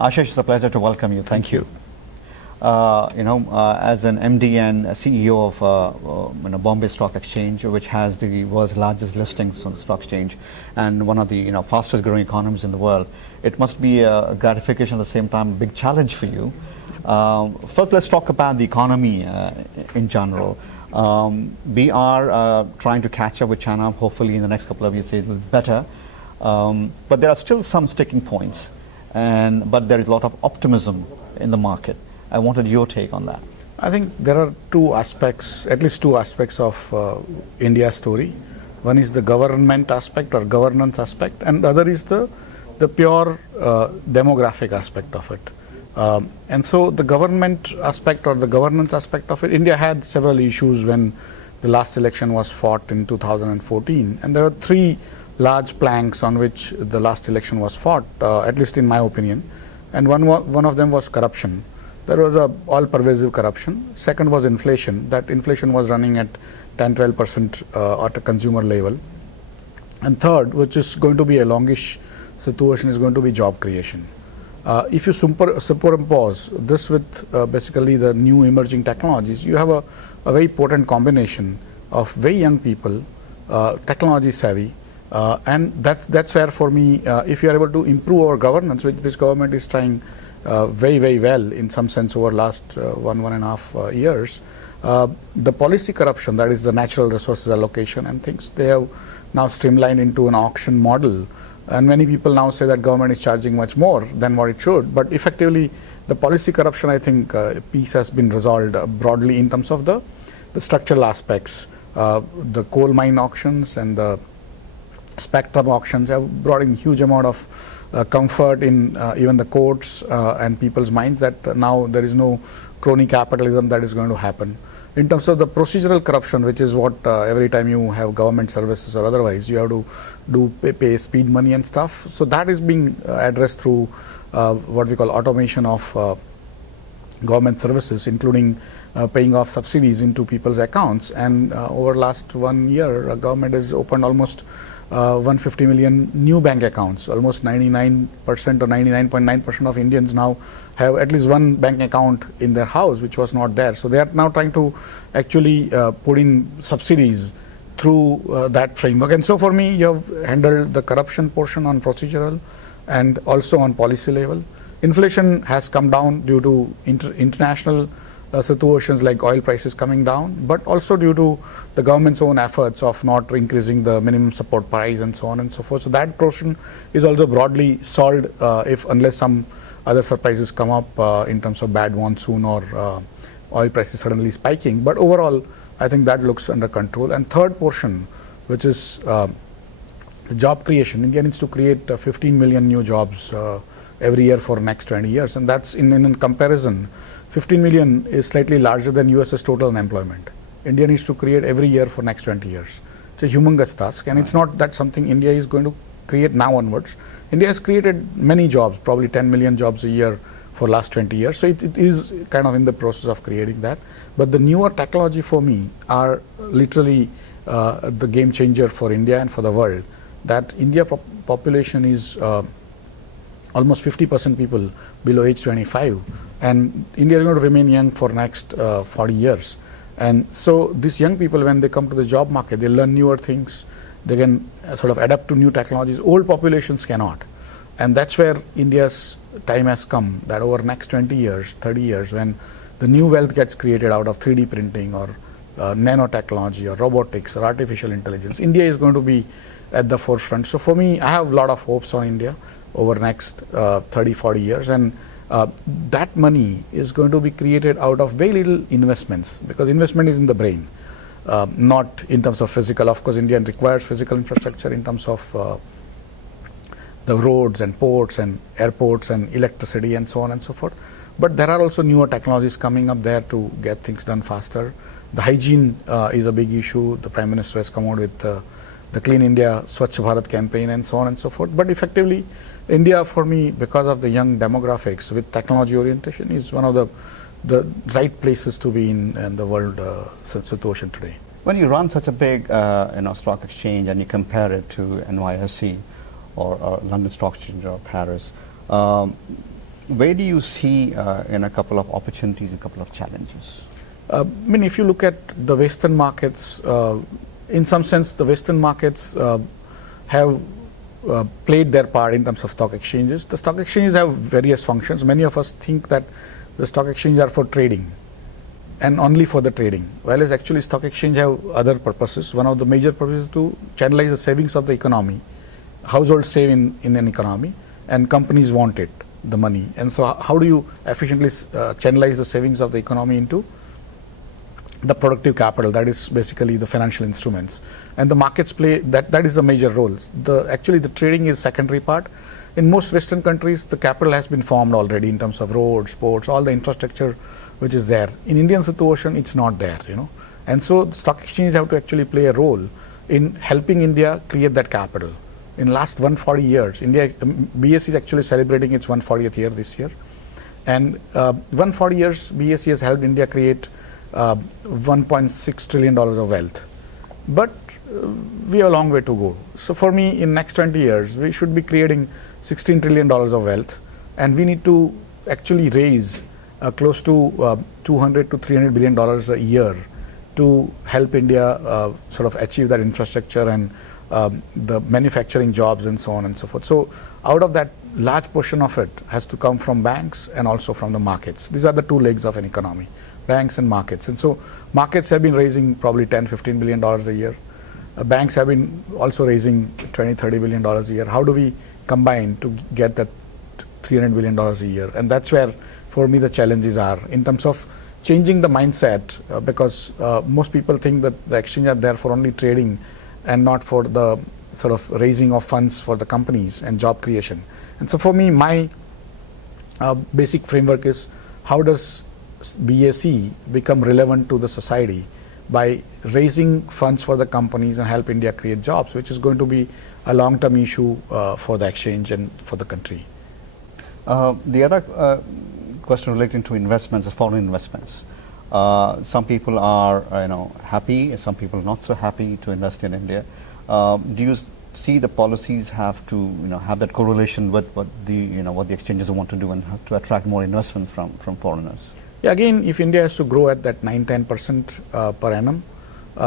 Ashish, it's a pleasure to welcome you. Thank you. As an MD and CEO of Bombay Stock Exchange, which has the world's largest listings on the stock exchange and one of the fastest growing economies in the world, it must be a gratification at the same time, a big challenge for you. First, let's talk about the economy in general. We are trying to catch up with China. Hopefully, in the next couple of years, it will be better. But there are still some sticking points, but there is a lot of optimism in the market. I wanted your take on that. I think there are at least two aspects of India's story. One is the government aspect or governance aspect, and the other is the pure demographic aspect of it. And so the government aspect or the governance aspect of it, India had several issues when the last election was fought in 2014, and there are three large planks on which the last election was fought, at least in my opinion, and one of them was corruption. There was all-pervasive corruption. Second was inflation. That inflation was running at 10-12% at a consumer level. And third, which is going to be a longish situation, is going to be job creation. If you superimpose this with basically the new emerging technologies, you have a very potent combination of very young people, technology savvy, and that's where for me, if you are able to improve our governance, which this government is trying very, very well in some sense over last 1.5 years, the policy corruption, that is the natural resources allocation and things, they have now streamlined into an auction model. And many people now say that government is charging much more than what it should. But effectively, the policy corruption, I think, piece has been resolved broadly in terms of the structural aspects. The coal mine auctions and the spectrum auctions have brought in huge amount of comfort in even the courts and people's minds that now there is no crony capitalism that is going to happen. In terms of the procedural corruption, which is what every time you have government services or otherwise, you have to pay speed money and stuff. So that is being addressed through what we call automation of government services, including paying off subsidies into people's accounts. And over last 1 year, government has opened almost 150 million new bank accounts. Almost 99% or 99.9% of Indians now have at least one bank account in their house, which was not there. So they are now trying to actually put in subsidies through that framework. And so for me, you have handled the corruption portion on procedural and also on policy level. Inflation has come down due to international situations like oil prices coming down, but also due to the government's own efforts of not increasing the minimum support price and so on and so forth. So that portion is also broadly solved unless some other surprises come up in terms of bad monsoon or oil prices suddenly spiking. But overall, I think that looks under control. And third portion, which is the job creation, India needs to create 15 million new jobs every year for next 20 years. And that's in comparison, 15 million is slightly larger than US's total unemployment. India needs to create every year for next 20 years. It's a humongous task, and it's not that something India is going to create now onwards. India has created many jobs, probably 10 million jobs a year for last 20 years. So it is kind of in the process of creating that. But the newer technology for me are literally the game changer for India and for the world. That India population is almost 50% people below age 25, and India is going to remain young for next 40 years. And so these young people, when they come to the job market, they learn newer things, they can sort of adapt to new technologies. Old populations cannot. And that's where India's time has come, that over next 20 years, 30 years, when the new wealth gets created out of 3D printing or nanotechnology or robotics or artificial intelligence, India is going to be at the forefront. So for me, I have a lot of hopes on India over next 30, 40 years. And that money is going to be created out of very little investments, because investment is in the brain, not in terms of physical. Of course, India requires physical infrastructure in terms of the roads and ports and airports and electricity and so on and so forth. But there are also newer technologies coming up there to get things done faster. The hygiene is a big issue. The Prime Minister has come out with the Clean India, Swachh Bharat campaign and so on and so forth. But effectively, India, for me, because of the young demographics with technology orientation, is one of the right places to be in the world situation today. When you run such a big stock exchange and you compare it to NYSE or London Stock Exchange or Paris, Where do you see in a couple of opportunities, a couple of challenges? I mean, if you look at the Western markets, in some sense, the Western markets have played their part in terms of stock exchanges. The stock exchanges have various functions. Many of us think that the stock exchanges are for trading and only for the trading, whereas actually stock exchange have other purposes. One of the major purposes is to channelize the savings of the economy. Households save in an economy, and companies want it, the money. And so how do you efficiently channelize the savings of the economy into the productive capital? That is basically the financial instruments. And the markets play, that is the major role. Actually the trading is secondary part. In most Western countries, the capital has been formed already in terms of roads, ports, all the infrastructure which is there. In Indian situation, it's not there, you know. And so the stock exchanges have to actually play a role in helping India create that capital. In last 140 years, BSE is actually celebrating its 140th year this year. And 140 years, BSE has helped India create $1.6 trillion of wealth. But we have a long way to go. So for me, in next 20 years, we should be creating $16 trillion of wealth. And we need to actually raise close to 200 to $300 billion a year to help India sort of achieve that infrastructure and the manufacturing jobs and so on and so forth. So out of that, large portion of it has to come from banks and also from the markets. These are the two legs of an economy, banks and markets. And so markets have been raising probably $10–15 billion a year. Banks have been also raising $20–30 billion a year. How do we combine to get that $300 billion a year? And that's where, for me, the challenges are in terms of changing the mindset, because most people think that the exchange are there for only trading and not for the sort of raising of funds for the companies and job creation. And so for me, my basic framework is, how does BSE become relevant to the society by raising funds for the companies and help India create jobs, which is going to be a long-term issue for the exchange and for the country. The other question relating to investments is foreign investments. Some people are happy, some people are not so happy to invest in India. Do you see the policies have to have that correlation with what the exchanges want to do and have to attract more investment from foreigners? Yeah, again, if India has to grow at that 9–10% per annum,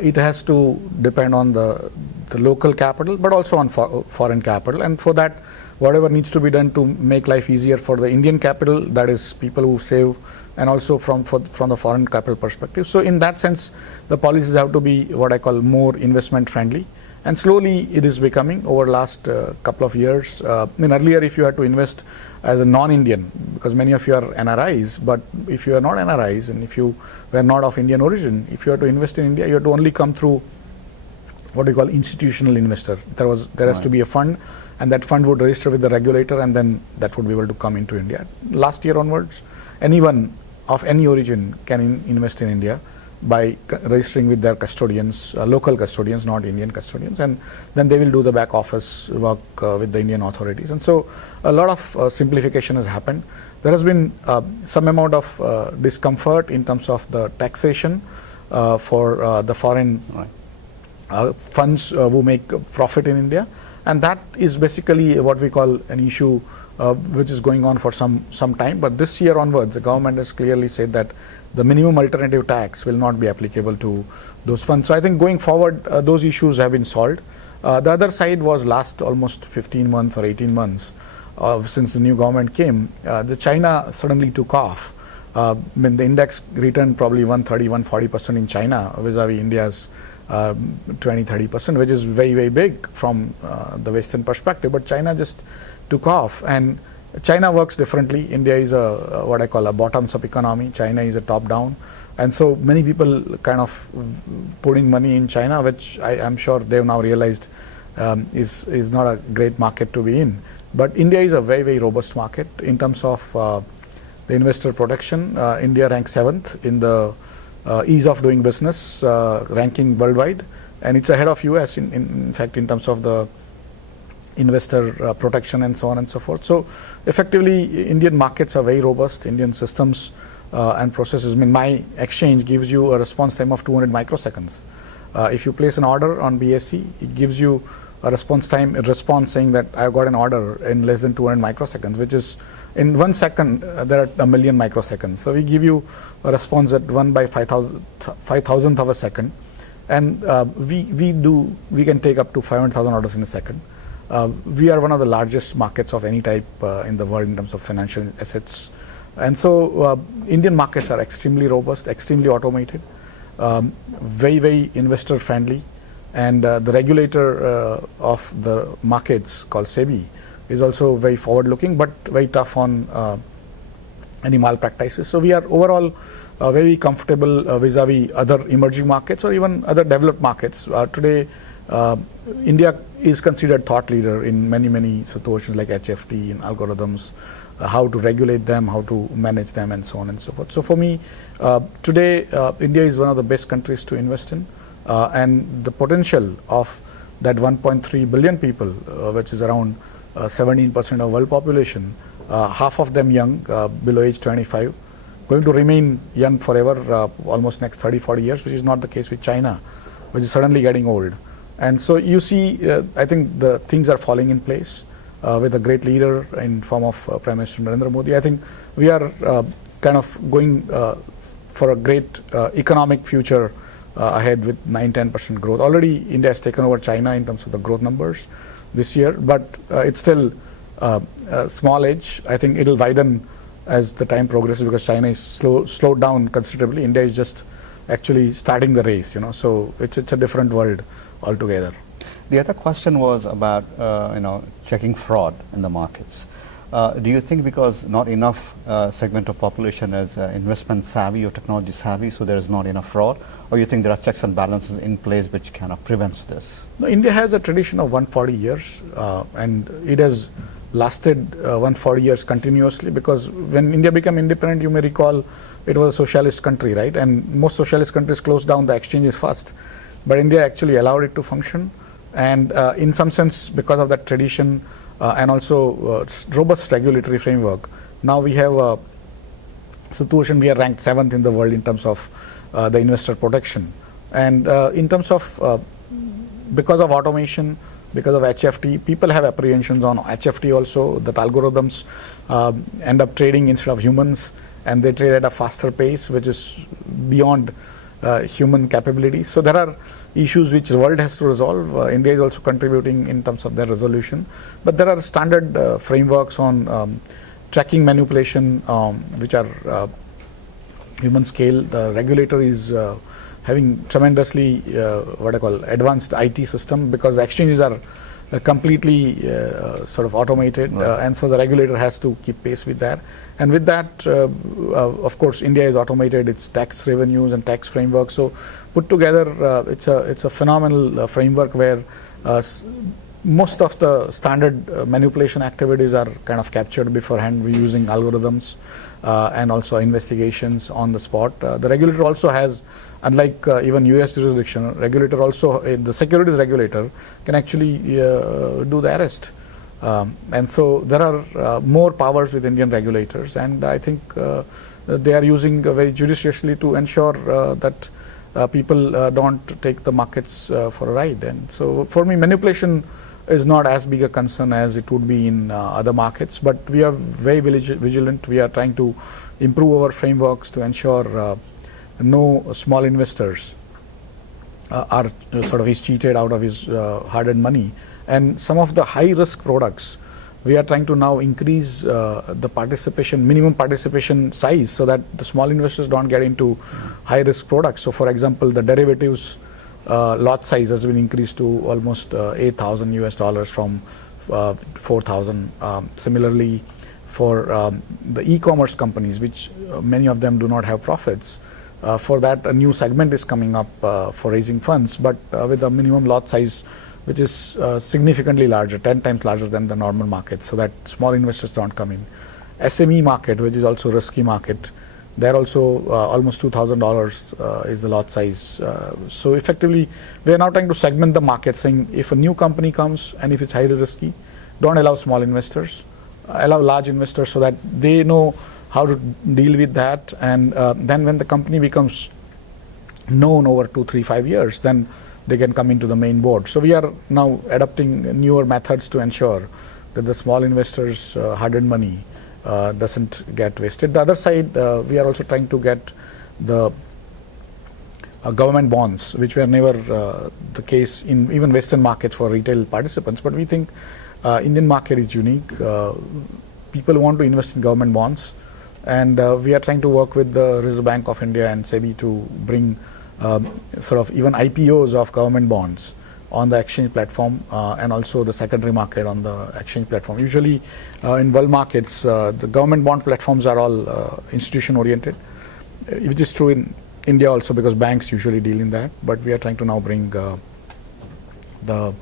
it has to depend on the local capital, but also on foreign capital. And for that, whatever needs to be done to make life easier for the Indian capital, that is people who save, and also from the foreign capital perspective. So in that sense, the policies have to be what I call more investment friendly. And slowly it is becoming over last couple of years. Earlier, if you had to invest as a non-Indian, because many of you are NRIs, but if you are not NRIs and if you were not of Indian origin, if you have to invest in India, you have to only come through what we call institutional investor. There has to be a fund, and that fund would register with the regulator, and then that would be able to come into India. Last year onwards, anyone of any origin can invest in India by registering with their custodians, local custodians, not Indian custodians, and then they will do the back office work with the Indian authorities. And so a lot of simplification has happened. There has been some amount of discomfort in terms of the taxation for the foreign funds who make profit in India, and that is basically what we call an issue which is going on for some time. But this year onwards, the government has clearly said that the minimum alternative tax will not be applicable to those funds. So I think going forward, those issues have been solved. The other side was last almost 15 months or 18 months since the new government came, the China suddenly took off. The index returned probably 130–140% in China vis-a-vis India's 20–30%, which is very, very big from the Western perspective. But China just took off, and China works differently. India is what I call a bottoms-up economy. China is a top-down. And so many people kind of putting money in China, which I'm sure they've now realized is not a great market to be in. But India is a very, very robust market in terms of the investor protection. India ranks 7th in the ease of doing business ranking worldwide, and it's ahead of US in fact in terms of the investor protection and so on and so forth. So effectively, Indian markets are very robust. Indian systems and processes. My exchange gives you a response time of 200 microseconds. If you place an order on BSE, it gives you a response saying that I got an order in less than 200 microseconds, which is in 1 second, there are a million microseconds. So we give you a response at 1 by 5,000th of a second. And we can take up to 500,000 orders in a second. We are one of the largest markets of any type in the world in terms of financial assets. And so Indian markets are extremely robust, extremely automated, very, very investor friendly. And the regulator of the markets called SEBI is also very forward looking, but very tough on any malpractices. So we are overall very comfortable vis-a-vis other emerging markets or even other developed markets. Today, India is considered thought leader in many, many situations like HFT and algorithms, how to regulate them, how to manage them, and so on and so forth. So for me, today, India is one of the best countries to invest in. And the potential of that 1.3 billion people, which is around 17% of world population, half of them young, below age 25, going to remain young forever, almost next 30-40 years, which is not the case with China, which is suddenly getting old. And so you see, I think the things are falling in place with a great leader in form of Prime Minister Narendra Modi. I think we are kind of going for a great economic future ahead with 9-10% growth. Already India has taken over China in terms of the growth numbers this year, but it's still a small edge. I think it'll widen as the time progresses because China is slowed down considerably. India is just actually starting the race, so it's a different world altogether. The other question was about checking fraud in the markets. Do you think because not enough segment of population is investment savvy or technology savvy, so there is not enough fraud, or you think there are checks and balances in place which kind of prevents this? No, India has a tradition of 140 years, and it has lasted 140 years continuously, because when India became independent, you may recall, it was a socialist country, right? And most socialist countries closed down the exchanges first, but India actually allowed it to function. And in some sense, because of that tradition and also robust regulatory framework, now we have a situation, we are ranked 7th in the world in terms of the investor protection. And in terms of, because of automation, because of HFT, people have apprehensions on HFT also, that algorithms end up trading instead of humans, and they trade at a faster pace, which is beyond human capabilities. So there are issues which the world has to resolve. India is also contributing in terms of their resolution. But there are standard frameworks on tracking manipulation, which are human scale. The regulator is having tremendously advanced IT system, because the exchanges are completely sort of automated, right. And so the regulator has to keep pace with that. And with that, of course, India has automated its tax revenues and tax framework. So put together, it's a phenomenal framework where most of the standard manipulation activities are kind of captured beforehand. We're using algorithms and also investigations on the spot. The regulator also has, unlike even US jurisdiction, regulator also, the securities regulator can actually do the arrest. And so there are more powers with Indian regulators, and I think they are using very judiciously to ensure that people don't take the markets for a ride. And so for me, manipulation is not as big a concern as it would be in other markets, but we are very vigilant. We are trying to improve our frameworks to ensure no small investors are is cheated out of his hard-earned money. And some of the high-risk products, we are trying to now increase the participation, minimum participation size, so that the small investors don't get into high-risk products. So, for example, the derivatives lot size has been increased to almost $8,000 from 4,000. Similarly, for the e-commerce companies, which many of them do not have profits, for that a new segment is coming up for raising funds, but with a minimum lot size which is significantly larger, 10 times larger than the normal market, so that small investors don't come in. SME market, which is also a risky market, there also almost $2,000 is the lot size. So effectively, we are now trying to segment the market, saying if a new company comes and if it's highly risky, don't allow small investors, allow large investors, so that they know how to deal with that. And then when the company becomes known over 2, 3, 5 years, then they can come into the main board. So we are now adopting newer methods to ensure that the small investors' hard-earned money doesn't get wasted. The other side, we are also trying to get the government bonds, which were never the case in even Western markets for retail participants. But we think Indian market is unique. People want to invest in government bonds, and we are trying to work with the Reserve Bank of India and SEBI to bring sort of even IPOs of government bonds on the exchange platform and also the secondary market on the exchange platform. Usually in world markets, the government bond platforms are all institution oriented, which is true in India also because banks usually deal in that. But we are trying to now bring the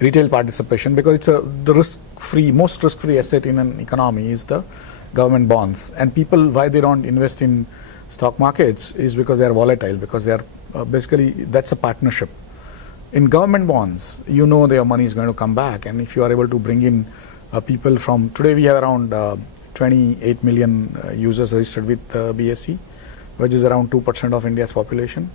retail participation because it's the risk-free, most risk-free asset in an economy is the government bonds. And people, why they don't invest in stock markets is because they are volatile, because they are basically, that's a partnership. In government bonds, you know their money is going to come back, and if you are able to bring in people from, today we have around 28 million users registered with BSE, which is around 2% of India's population.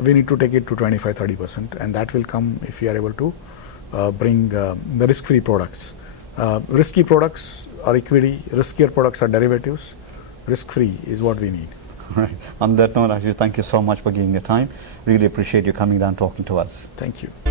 We need to take it to 25-30%, and that will come if we are able to bring the risk-free products. Risky products are equity, riskier products are derivatives. Risk-free is what we need. Right. On that note, Ashish, thank you so much for giving your time. Really appreciate you coming down talking to us. Thank you.